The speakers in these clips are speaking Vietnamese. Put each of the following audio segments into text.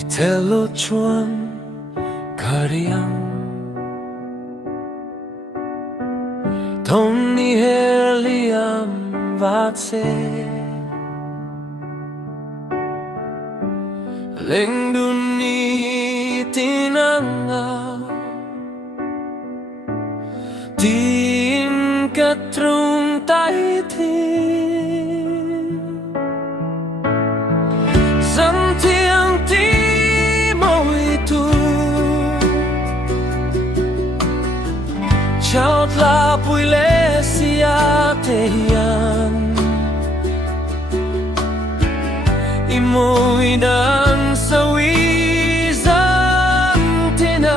Itelo chuan kariang Tony heliam vatse Lengduni tinanga Tin katrung tai thi Zanthiang ti mawitu Chhakchhuak puile sia tehian Imoy ng sawi Zanthiang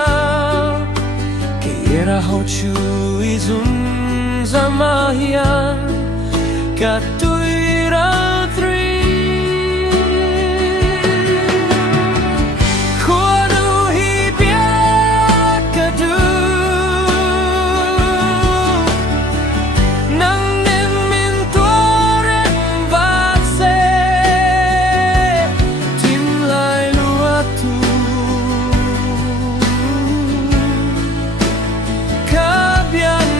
Kira ho chu izun zamahian Katuy ratri Kuanu hibiak kadu Nang niminturen vatse Timlay luatu Kabian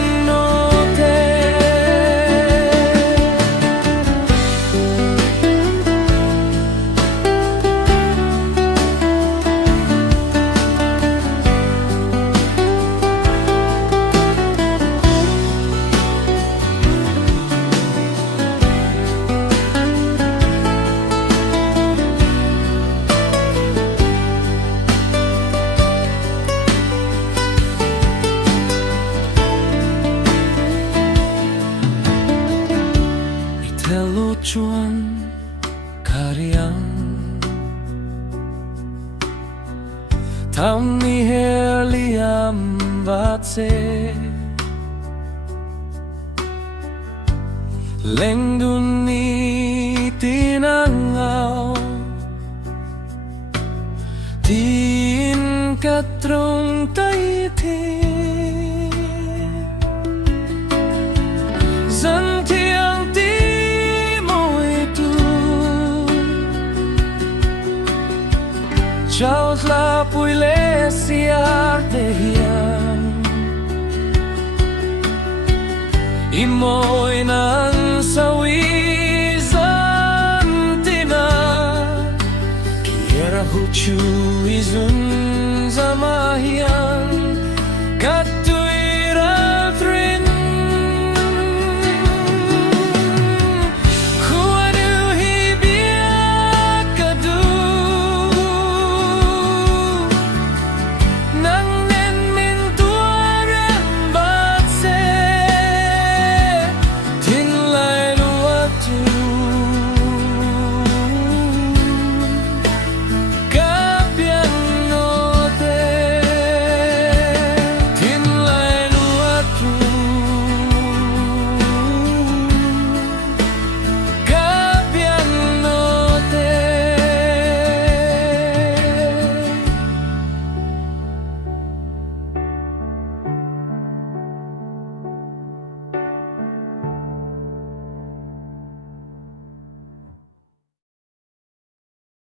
Itelo chuan kariang Tami heliam vatse Lengduni tinangaw Tin katrung tai thi Zanthiang ti mawitu Chhakchhuak puile sia tehian Imoy ng sawi Zanthiang Kira ho chu izun zamahian